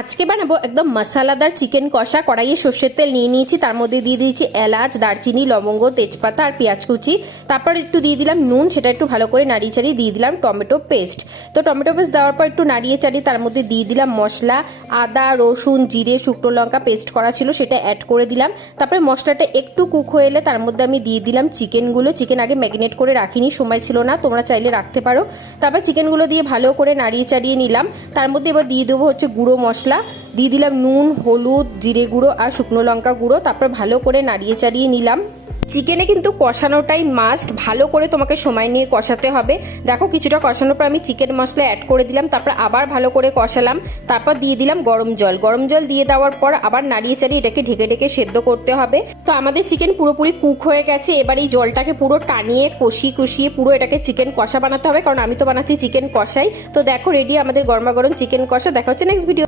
আজকে বানাবো একদম মশলাদার চিকেন কষা। কড়াইয়ে সর্ষের তেল নিয়ে নিয়েছি, তার মধ্যে দিয়ে দিয়েছি এলাচ, দারচিনি, লবঙ্গ, তেজপাতা আর পেঁয়াজ কুচি। তারপর একটু দিয়ে দিলাম নুন, সেটা একটু ভালো করে নাড়িয়ে চাড়িয়ে দিয়ে দিলাম টমেটো পেস্ট। তো টমেটো পেস্ট দেওয়ার পর একটু নাড়িয়ে চাড়িয়ে তার মধ্যে দিয়ে দিলাম মশলা, আদা, রসুন, জিরে, শুকনো লঙ্কা পেস্ট করা ছিল সেটা অ্যাড করে দিলাম। তারপরে মশলাটা একটু কুক হয়ে এলে তার মধ্যে আমি দিয়ে দিলাম চিকেনগুলো। চিকেন আগে ম্যারিনেট করে রাখিনি, সময় ছিল না, তোমরা চাইলে রাখতে পারো। তারপর চিকেনগুলো দিয়ে ভালো করে নাড়িয়ে চাড়িয়ে নিলাম। তার মধ্যে এবার দিয়ে দেবো হচ্ছে গুঁড়ো মশলা, দিয়ে দিলাম নুন, হলুদ, জিরে গুঁড়ো আর শুকনো লঙ্কা গুঁড়ো। তারপর ভালো করে নাড়িয়ে চাড়িয়ে নিলাম। চিকেনে কিন্তু কষানোটাই মাস্ট, ভালো করে তোমাকে সময় নিয়ে কষাতে হবে। দেখো কিছুটা কষানোর পর আমি চিকেন মশলা অ্যাড করে দিলাম, তারপর আবার ভালো করে কষালাম। তারপর দিয়ে দিলাম গরম জল দিয়ে দেওয়ার পর আবার নাড়িয়ে চাড়িয়ে এটাকে ঢেকে ঢেকে সেদ্ধ করতে হবে। তো আমাদের চিকেন পুরোপুরি কুক হয়ে গেছে। এবার এই জলটাকে পুরো টানিয়ে কষিয়ে পুরো এটাকে চিকেন কষা বানাতে হবে, কারণ আমি তো বানাচ্ছি চিকেন কষাই। তো দেখো রেডি আমাদের গরমাগরম চিকেন কষা। দেখা হচ্ছে নেক্সট ভিডিও।